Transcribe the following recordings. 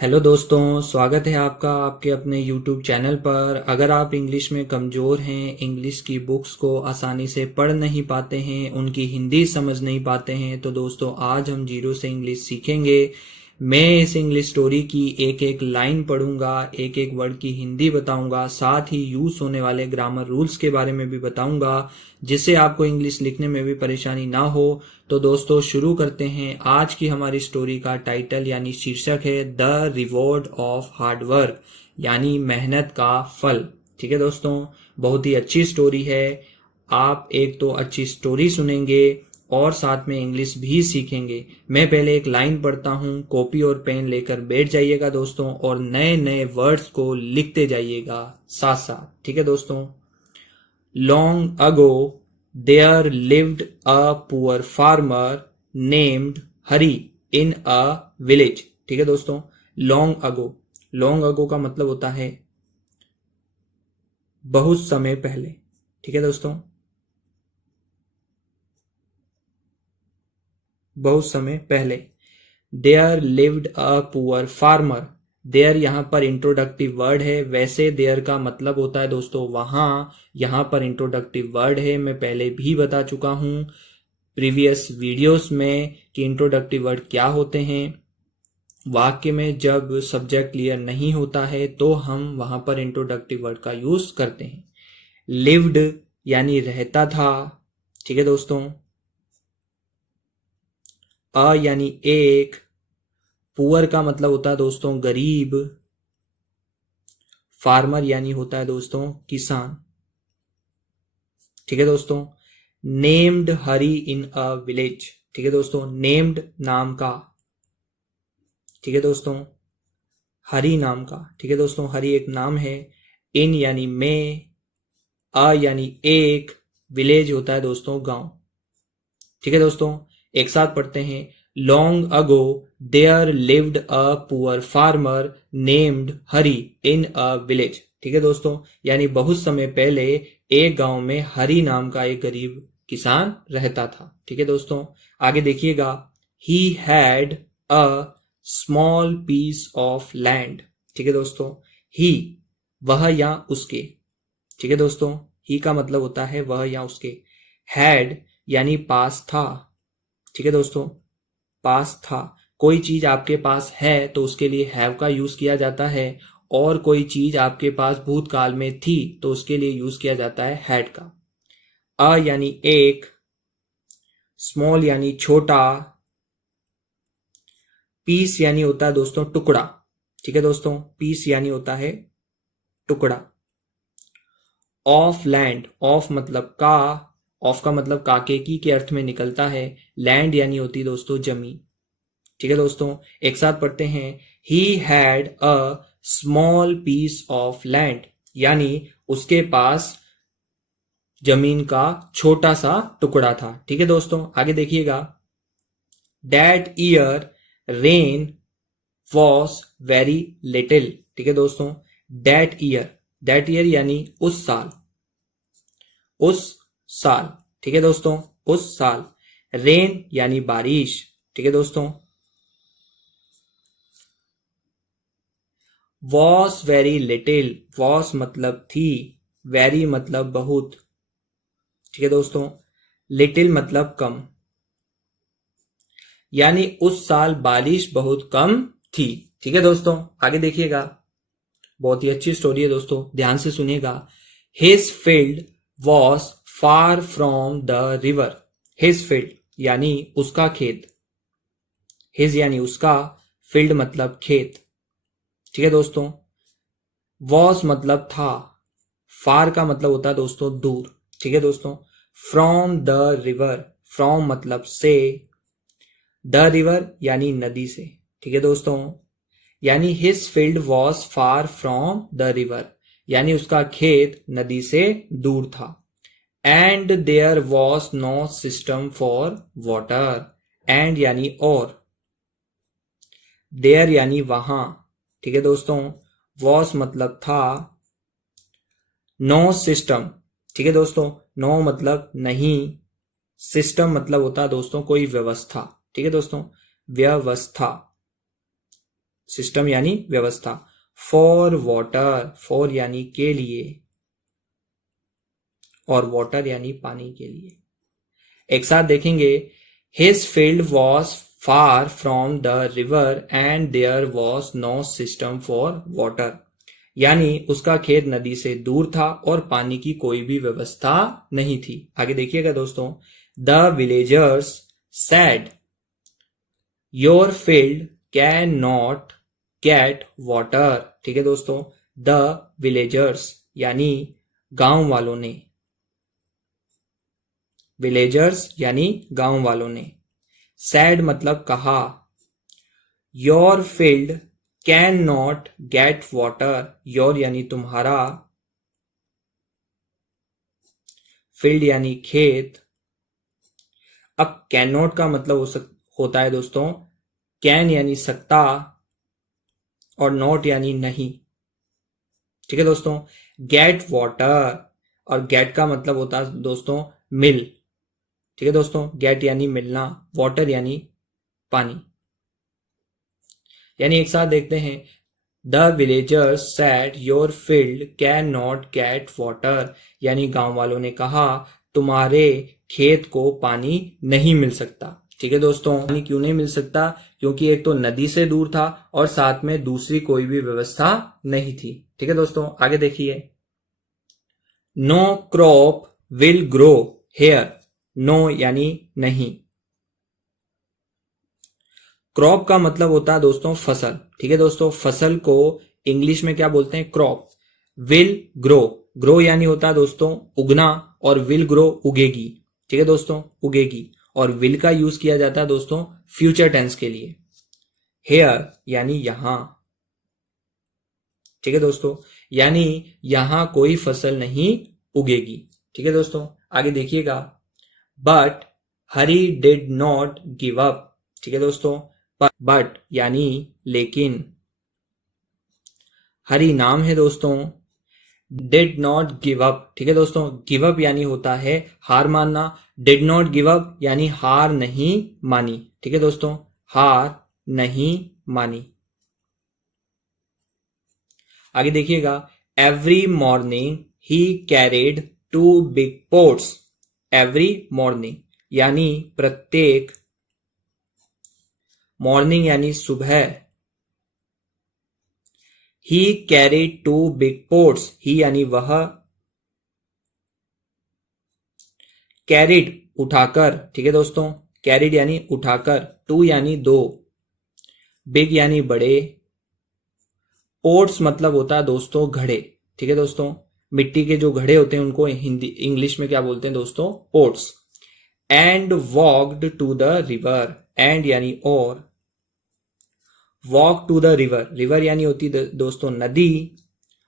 Hello दोस्तों, स्वागत है आपका आपके अपने YouTube चैनल पर। अगर आप इंग्लिश में कमज़ोर हैं, इंग्लिश की बुक्स को आसानी से पढ़ नहीं पाते हैं, उनकी हिंदी समझ नहीं पाते हैं, तो दोस्तों आज हम जीरो से इंग्लिश सीखेंगे। मैं इस इंग्लिश स्टोरी की एक एक लाइन पढ़ूंगा, एक एक वर्ड की हिंदी बताऊंगा, साथ ही यूज होने वाले ग्रामर रूल्स के बारे में भी बताऊंगा, जिससे आपको इंग्लिश लिखने में भी परेशानी ना हो। तो दोस्तों शुरू करते हैं। आज की हमारी स्टोरी का टाइटल यानी शीर्षक है the reward of hard work, यानी मेहनत का फल। ठीक है दोस्तों, बहुत ही अच्छी स्टोरी है। आप एक तो अच्छी स्टोरी सुनेंगे और साथ में इंग्लिश भी सीखेंगे। मैं पहले एक लाइन पढ़ता हूँ, कॉपी और पेन लेकर बैठ जाइएगा दोस्तों, और नए नए वर्ड्स को लिखते जाइएगा साथ साथ। ठीक है दोस्तों। Long ago, there lived a poor farmer named Hari in a village। ठीक है दोस्तों। लॉन्ग अगो का मतलब होता है बहुत समय पहले। ठीक है दोस्तों, बहुत समय पहले। There lived a poor farmer. There यहाँ पर इंट्रोडक्टिव वर्ड है। वैसे देयर का मतलब होता है दोस्तों वहां, यहाँ पर इंट्रोडक्टिव वर्ड है। मैं पहले भी बता चुका हूं प्रीवियस वीडियोस में कि इंट्रोडक्टिव वर्ड क्या होते हैं। वाक्य में जब सब्जेक्ट क्लियर नहीं होता है तो हम वहां पर इंट्रोडक्टिव वर्ड का यूज करते हैं। लिव्ड यानी रहता था। ठीक है दोस्तों। अ यानी एक। पुअर का मतलब होता है दोस्तों गरीब। फार्मर यानी होता है दोस्तों किसान। ठीक है दोस्तों। Named Hari in a village. ठीक है दोस्तों, नेम्ड नाम का। ठीक है दोस्तों, हरी नाम का। ठीक है दोस्तों, हरी एक नाम है। इन यानी में। अ यानी एक। विलेज होता है दोस्तों गांव। ठीक है दोस्तों, एक साथ पढ़ते हैं। Long ago there lived a poor farmer named Hari in a village. ठीक है दोस्तों, यानी बहुत समय पहले एक गांव में हरी नाम का एक गरीब किसान रहता था। ठीक है दोस्तों, आगे देखिएगा। He had a small piece of land. ठीक है दोस्तों, ही वह या उसके। ठीक है दोस्तों, ही का मतलब होता है वह या उसके। हैड यानी पास था। ठीक है दोस्तों, पास था। कोई चीज आपके पास है तो उसके लिए हैव का यूज किया जाता है, और कोई चीज आपके पास भूतकाल में थी तो उसके लिए यूज किया जाता है हैड का। अ यानी एक। स्मॉल यानी छोटा। पीस यानी होता है दोस्तों टुकड़ा। ठीक है दोस्तों, पीस यानी होता है टुकड़ा। ऑफ लैंड, ऑफ मतलब का। ऑफ का मतलब काके की के अर्थ में निकलता है। लैंड यानी होती दोस्तों जमीन। ठीक है दोस्तों, एक साथ पढ़ते हैं। He had a small piece of land, यानी उसके पास जमीन का छोटा सा टुकड़ा था। ठीक है दोस्तों, आगे देखिएगा। That year rain was very little. ठीक है दोस्तों, दैट ईयर। दैट ईयर यानी उस साल। उस साल। ठीक है दोस्तों, उस साल। रेन यानी बारिश। ठीक है दोस्तों। Was very little. वॉस मतलब थी। वेरी मतलब बहुत। ठीक है दोस्तों, लिटिल मतलब कम। यानी उस साल बारिश बहुत कम थी। ठीक है दोस्तों, आगे देखिएगा। बहुत ही अच्छी स्टोरी है दोस्तों, ध्यान से सुनिएगा। His field was far from the river. His field यानी उसका खेत। हिज यानी उसका, फील्ड मतलब खेत। ठीक है दोस्तों। वॉज मतलब था। फार का मतलब होता है दोस्तों दूर। ठीक है दोस्तों। फ्रॉम द रिवर, फ्रॉम मतलब से। द रिवर यानी नदी से। ठीक है दोस्तों, यानी his field was far from the river, यानी उसका खेत नदी से दूर था। And there was no system for water. And यानी और। देयर यानी वहां। ठीक है दोस्तों, वॉज मतलब था। No system. ठीक है दोस्तों, नो मतलब नहीं। सिस्टम मतलब होता है दोस्तों कोई व्यवस्था। ठीक है दोस्तों, व्यवस्था। सिस्टम यानी व्यवस्था। फॉर वाटर, फॉर यानी के लिए और वाटर यानी पानी के लिए। एक साथ देखेंगे, his field was far from the river and there was no system for water, यानी उसका खेत नदी से दूर था और पानी की कोई भी व्यवस्था नहीं थी। आगे देखिएगा दोस्तों, the villagers said your field can not get water. ठीक है दोस्तों, द विलेजर्स यानी गांव वालों ने, विलेजर्स यानी गांव वालों ने, सैड मतलब कहा, your field can not get water, your यानी तुम्हारा, फील्ड यानी खेत। अब कैन नॉट का मतलब होता है दोस्तों, कैन यानी सकता और नॉट यानी नहीं। ठीक है दोस्तों, गेट वाटर, और गेट का मतलब होता है दोस्तों मिल। ठीक है दोस्तों, गेट यानी मिलना, वाटर यानी पानी। यानी एक साथ देखते हैं, the villagers said your field can not get water, यानी गांव वालों ने कहा तुम्हारे खेत को पानी नहीं मिल सकता। ठीक है दोस्तों, पानी क्यों नहीं मिल सकता? क्योंकि एक तो नदी से दूर था और साथ में दूसरी कोई भी व्यवस्था नहीं थी। ठीक है दोस्तों, आगे देखिए, no crop will grow here, no यानी नहीं, क्रॉप का मतलब होता है दोस्तों फसल। ठीक है दोस्तों, फसल को इंग्लिश में क्या बोलते हैं? क्रॉप। विल ग्रो, ग्रो यानी होता है दोस्तों उगना, और विल ग्रो उगेगी। ठीक है दोस्तों, उगेगी, और विल का यूज किया जाता है दोस्तों फ्यूचर टेंस के लिए। हेयर यानी यहां। ठीक है दोस्तों, यानी यहां कोई फसल नहीं उगेगी। ठीक है दोस्तों, आगे देखिएगा, but Hari did not give up. ठीक है दोस्तों, बट यानी लेकिन, हरी नाम है दोस्तों, डिड नॉट गिव अप। ठीक है दोस्तों, गिव अप यानी होता है हार मानना, डिड नॉट गिव अप यानी हार नहीं मानी। ठीक है दोस्तों, हार नहीं मानी। आगे देखिएगा, every morning he carried 2 big pots. Every morning यानी प्रत्येक, मॉर्निंग यानी सुबह, he carried 2 big pots, he यानी वह, कैरिड उठाकर। ठीक है दोस्तों, कैरिड यानी उठाकर, 2 यानी 2, बिग यानी बड़े, पोट्स मतलब होता है दोस्तों घड़े। ठीक है दोस्तों, मिट्टी के जो घड़े होते हैं उनको हिंदी इंग्लिश में क्या बोलते हैं दोस्तों? Pots. And walked to the river, and यानी और, walk to the river, river यानी होती दोस्तों नदी,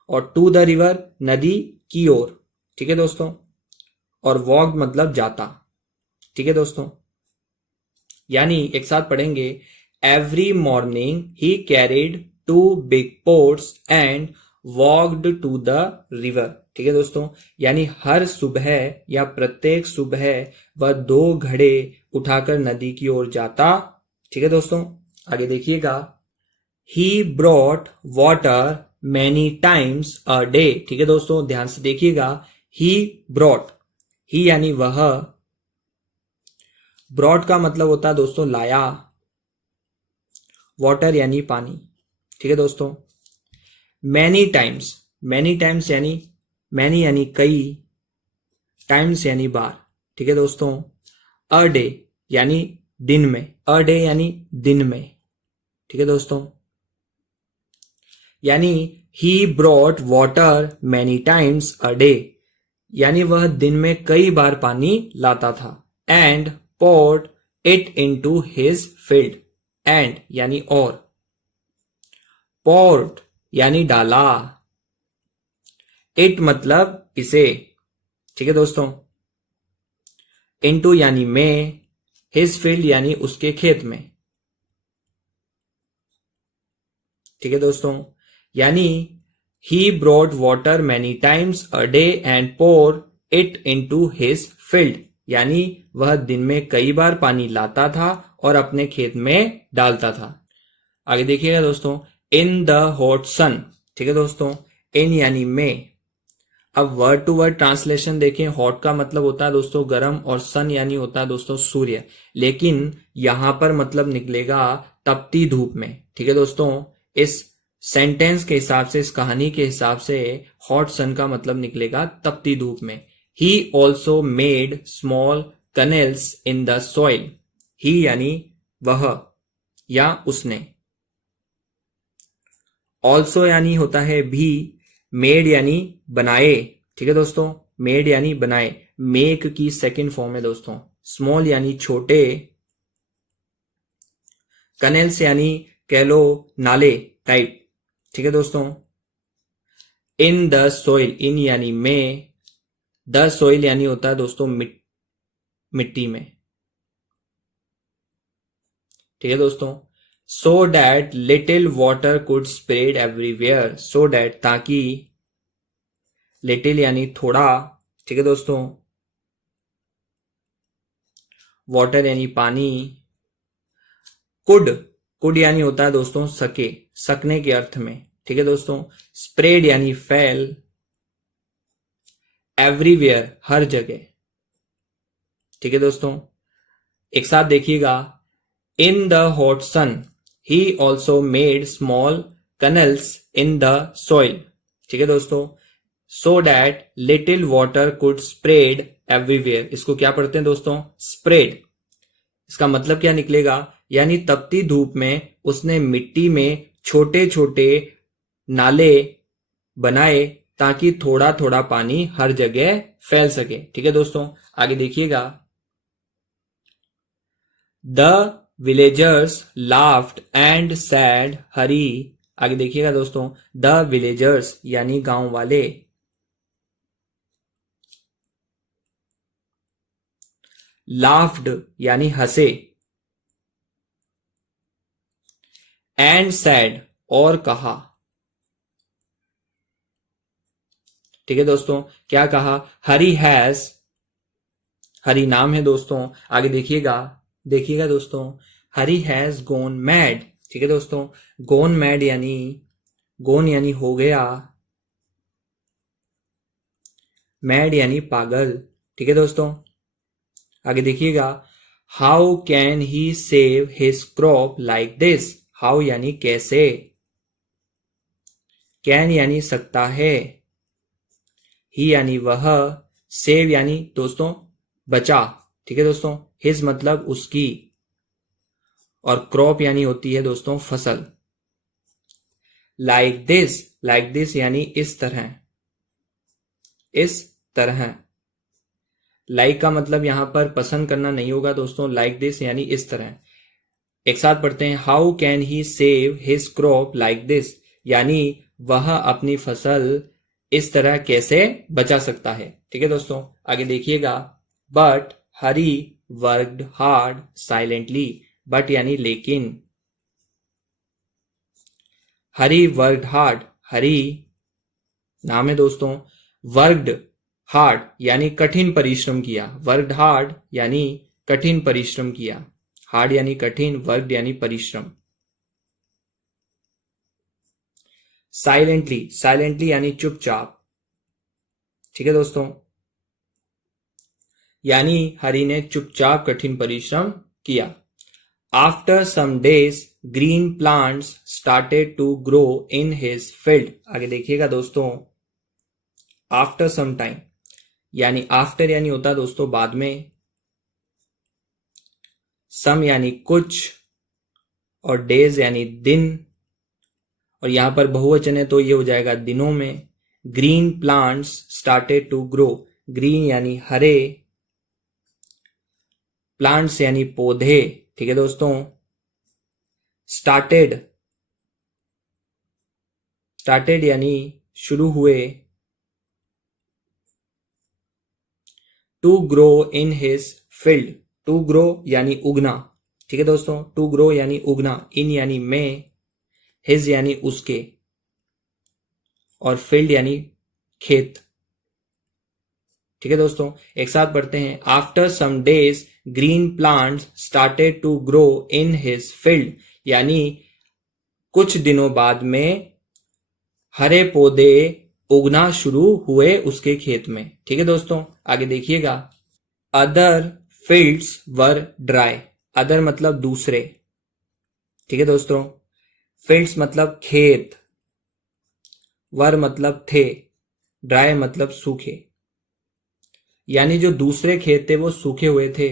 और टू द रिवर नदी की ओर। ठीक है दोस्तों, और वॉक मतलब जाता। ठीक है दोस्तों, यानी एक साथ पढ़ेंगे, every morning he carried 2 big pots and walked to the river. ठीक है दोस्तों, यानी हर सुबह या प्रत्येक सुबह वह 2 घड़े उठाकर नदी की ओर जाता। ठीक है दोस्तों, आगे देखिएगा, he brought water many times a day. ठीक है दोस्तों, ध्यान से देखिएगा, ही ब्रॉट, ही यानी वह, ब्रॉट का मतलब होता है दोस्तों लाया, वाटर यानी पानी। ठीक है दोस्तों, मैनी टाइम्स, मैनी टाइम्स यानी, मैनी यानी कई, टाइम्स यानी बार। ठीक है दोस्तों, अ डे यानी दिन में, अ डे यानी दिन में। ठीक है दोस्तों, यानी he brought water many times a day, यानी वह दिन में कई बार पानी लाता था। And poured it into his field, and यानी और, poured यानी डाला, it मतलब इसे। ठीक है दोस्तों, into यानी में, his field यानी उसके खेत में। ठीक है दोस्तों, यानी he brought water many times a day and poured it into his field, यानी वह दिन में कई बार पानी लाता था और अपने खेत में डालता था। आगे देखिएगा दोस्तों, इन द हॉट सन, ठीक है दोस्तों, इन यानी में। अब वर्ड टू वर्ड ट्रांसलेशन देखें, हॉट का मतलब होता है दोस्तों गर्म और सन यानी होता है दोस्तों सूर्य, लेकिन यहां पर मतलब निकलेगा तपती धूप में, ठीक है दोस्तों। इस सेंटेंस के हिसाब से, इस कहानी के हिसाब से हॉट सन का मतलब निकलेगा तपती धूप में। He also made small canals in the soil, he यानी वह या उसने, ऑल्सो यानी होता है भी, मेड यानी बनाए, ठीक है दोस्तों, मेड यानी बनाए, मेक की सेकंड फॉर्म है दोस्तों। स्मॉल यानी छोटे, कनेल्स यानी कह लो नाले टाइप, ठीक है दोस्तों। इन द सोइल, इन यानी में, द सोइल यानी होता है दोस्तों मिट्टी में, ठीक है दोस्तों। So that little water could spread everywhere, so that ताकि, लिटिल यानी थोड़ा, ठीक है दोस्तों, वाटर यानी पानी, कुड, कुड यानी होता है दोस्तों सके, सकने के अर्थ में, ठीक है दोस्तों। स्प्रेड यानी फैल, एवरीवेयर हर जगह, ठीक है दोस्तों। एक साथ देखिएगा, in the hot sun he also made small canals in the soil, ठीक है दोस्तों। So that little water could spread everywhere, इसको क्या पढ़ते हैं दोस्तों, स्प्रेड। इसका मतलब क्या निकलेगा, यानी तपती धूप में उसने मिट्टी में छोटे छोटे नाले बनाए ताकि थोड़ा थोड़ा पानी हर जगह फैल सके, ठीक है दोस्तों। आगे देखिएगा, the villagers laughed and said Hari, आगे देखिएगा दोस्तों, द विलेजर्स यानी गांव वाले, लाफ्ड यानी हंसे, एंड सैड और कहा, ठीक है दोस्तों। क्या कहा, हरी हैज, हरी नाम है दोस्तों। आगे देखिएगा, देखिएगा दोस्तों, हरी हैज गोन मैड, ठीक है दोस्तों। गोन मैड यानी, गोन यानी हो गया, मैड यानी पागल, ठीक है दोस्तों। आगे देखिएगा, how can he save his crop like this, how यानी कैसे, कैन यानी सकता है, ही यानी वह, सेव यानी दोस्तों बचा, ठीक है दोस्तों। हिज मतलब उसकी, और क्रॉप यानी होती है दोस्तों फसल। लाइक दिस, लाइक दिस यानी इस तरह, इस तरह। लाइक का मतलब यहां पर पसंद करना नहीं होगा दोस्तों, लाइक दिस यानी इस तरह। एक साथ पढ़ते हैं, how can he save his crop like this, यानी वह अपनी फसल इस तरह कैसे बचा सकता है, ठीक है दोस्तों। आगे देखिएगा, but Hari worked hard silently, but यानी लेकिन, हरी वर्कड हार्ड, हरी नाम है दोस्तों, वर्कड हार्ड यानी कठिन परिश्रम किया, वर्कड हार्ड यानी कठिन परिश्रम किया, हार्ड यानी कठिन, वर्कड यानी परिश्रम। साइलेंटली, साइलेंटली यानी चुपचाप, ठीक है दोस्तों, यानी हरि ने चुपचाप कठिन परिश्रम किया। After some days green plants started to grow in his field, आगे देखिएगा दोस्तों, आफ्टर सम टाइम यानी आफ्टर यानी होता है दोस्तों बाद में, सम यानी कुछ, और डेज यानी दिन, और यहां पर बहुवचन है तो ये हो जाएगा दिनों में। Green plants started to grow, green यानी हरे, प्लांट्स यानी पौधे, ठीक है दोस्तों। स्टार्टेड, स्टार्टेड यानी शुरू हुए। To grow in his field, to grow यानी उगना, ठीक है दोस्तों, टू ग्रो यानी उगना, इन यानी में, हिज यानी उसके, और फील्ड यानी खेत, ठीक है दोस्तों। एक साथ पढ़ते हैं, after some days green plants started to grow in his field, यानी कुछ दिनों बाद में हरे पौधे उगना शुरू हुए उसके खेत में। ठीक है दोस्तों, आगे देखिएगा। अदर फील्ड्स वर ड्राई। अदर मतलब दूसरे। ठीक है दोस्तों, फील्ड्स मतलब खेत, वर मतलब थे, ड्राई मतलब सूखे। यानी जो दूसरे खेत थे वो सूखे हुए थे।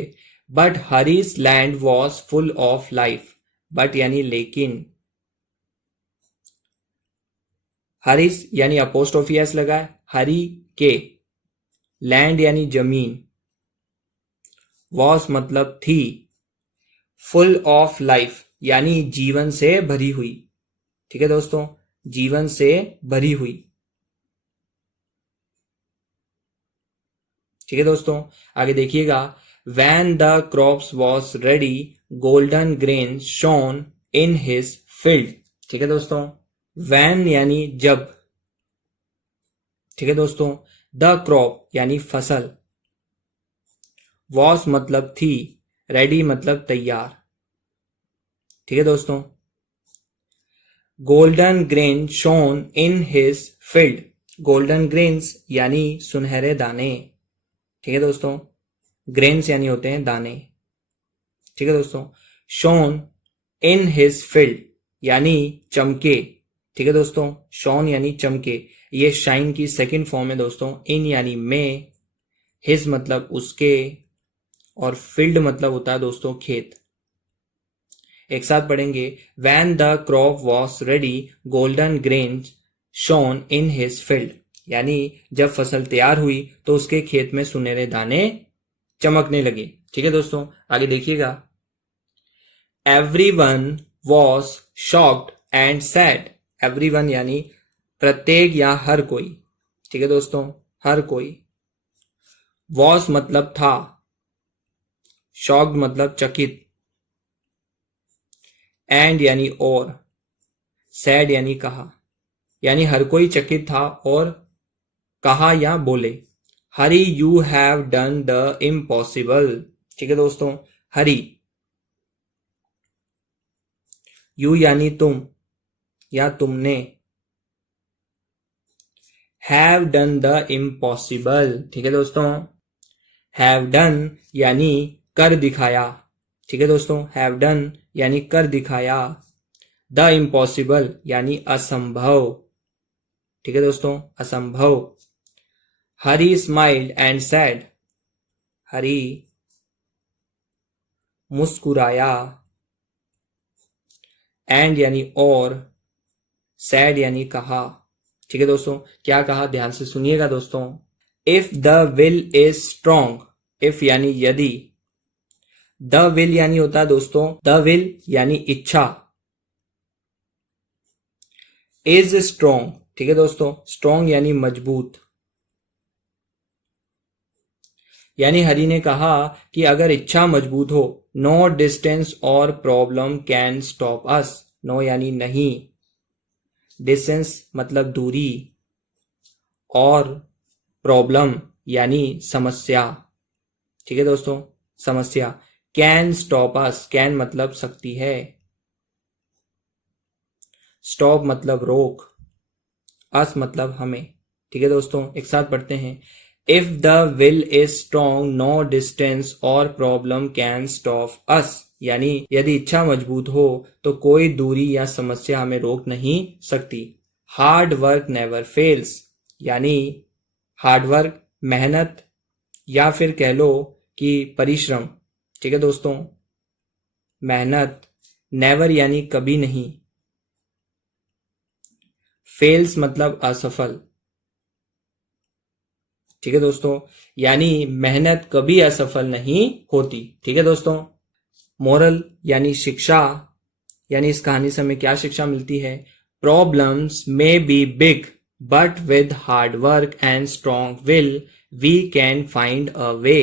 But Hari's land was full of life. But यानी लेकिन, हरीज यानी अपोस्ट्रोफी एस लगा है, हरी के, लैंड यानी जमीन, वॉज मतलब थी, फुल ऑफ लाइफ यानी जीवन से भरी हुई। ठीक है दोस्तों, जीवन से भरी हुई। ठीक है दोस्तों, आगे देखिएगा। When the crops was ready golden grain shown in his field. ठीक है दोस्तों, वैन यानी जब। ठीक है दोस्तों, द क्रॉप यानी फसल, वॉज मतलब थी, रेडी मतलब तैयार। ठीक है दोस्तों, golden grain shown in his field. Golden grains यानी सुनहरे दाने। ठीक है दोस्तों, ग्रेन्स यानी होते हैं दाने। ठीक है दोस्तों, शोन इन हिज फील्ड यानी चमके। ठीक है दोस्तों, शोन यानी चमके, ये शाइन की सेकंड फॉर्म है दोस्तों। इन यानी में, हिज मतलब उसके, और फील्ड मतलब होता है दोस्तों खेत। एक साथ पढ़ेंगे। When the crop was ready golden grain shown in his field. यानी जब फसल तैयार हुई तो उसके खेत में सुनहरे दाने चमकने लगे। ठीक है दोस्तों, आगे देखिएगा। Everyone was shocked and sad. Everyone यानी प्रत्येक या हर कोई। ठीक है दोस्तों, हर कोई। वॉज मतलब था, शॉक्ड मतलब चकित, एंड यानी और, सैड यानी कहा। यानी हर कोई चकित था और कहा या बोले। Hari you have done the impossible. ठीक है दोस्तों, हरी, यू यानी तुम या तुमने, हैव डन द इम्पॉसिबल। ठीक है दोस्तों, हैव डन यानी कर दिखाया। ठीक है दोस्तों, हैव डन यानी कर दिखाया। द इम्पॉसिबल यानी असंभव। ठीक है दोस्तों, असंभव। हरी स्माइल्ड एंड सैड। हरी मुस्कुराया, एंड यानी और, सैड यानी कहा। ठीक है दोस्तों, क्या कहा ध्यान से सुनिएगा दोस्तों। If the will is strong. If यानी यदि, द विल यानी होता है दोस्तों, द विल यानी इच्छा, इज स्ट्रॉन्ग। ठीक है दोस्तों, स्ट्रॉन्ग यानी मजबूत। यानी हरि ने कहा कि अगर इच्छा मजबूत हो, no distance or problem can stop us. No यानी नहीं, डिस्टेंस मतलब दूरी, और प्रॉब्लम यानी समस्या। ठीक है दोस्तों, समस्या। कैन स्टॉप अस, कैन मतलब सकती है, स्टॉप मतलब रोक, अस मतलब हमें। ठीक है दोस्तों, एक साथ पढ़ते हैं। If the will is strong no distance or problem can stop us. यानी यदि इच्छा मजबूत हो तो कोई दूरी या समस्या हमें रोक नहीं सकती। Hard work never fails. यानी हार्ड वर्क मेहनत, या फिर कह लो कि परिश्रम। ठीक है दोस्तों, मेहनत, नेवर यानी कभी नहीं, फेल्स मतलब असफल। ठीक है दोस्तों, यानी मेहनत कभी असफल नहीं होती। ठीक है दोस्तों, मोरल यानी शिक्षा, यानी इस कहानी से हमें क्या शिक्षा मिलती है। Problems may be big but with hard work and strong will we can find a way.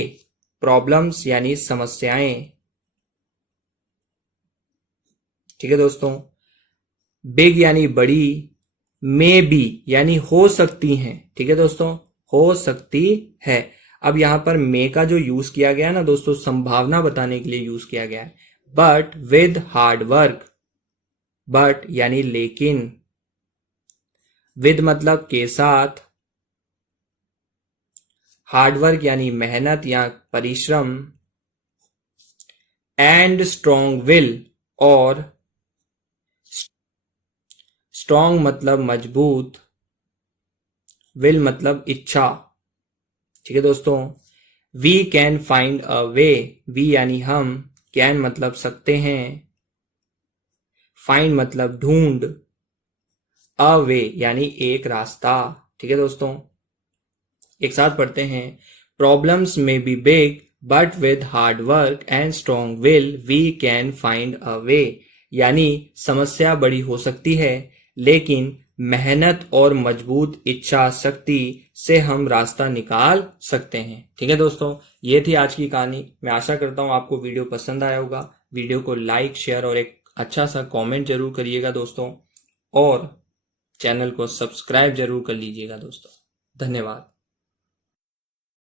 Problems यानी समस्याएं। ठीक है दोस्तों, बिग यानी बड़ी, मे बी यानी हो सकती हैं। ठीक है दोस्तों, हो सकती है। अब यहां पर मे का जो यूज किया गया है ना दोस्तों, संभावना बताने के लिए यूज किया गया है। But with hard work, but यानी लेकिन, विद मतलब के साथ, हार्डवर्क यानी मेहनत या परिश्रम, एंड स्ट्रॉन्ग विल, और स्ट्रॉन्ग मतलब मजबूत, विल मतलब इच्छा। ठीक है दोस्तों, we can find a way, we यानी हम, कैन मतलब सकते हैं, फाइंड मतलब ढूंढ, अ वे यानी एक रास्ता। ठीक है दोस्तों, एक साथ पढ़ते हैं। Problems may be big but with hard work and strong will we can find a way, यानी समस्या बड़ी हो सकती है लेकिन मेहनत और मजबूत इच्छा शक्ति से हम रास्ता निकाल सकते हैं। ठीक है दोस्तों, ये थी आज की कहानी। मैं आशा करता हूँ आपको वीडियो पसंद आया होगा। वीडियो को लाइक, शेयर और एक अच्छा सा कमेंट जरूर करिएगा दोस्तों, और चैनल को सब्सक्राइब जरूर कर लीजिएगा दोस्तों। धन्यवाद।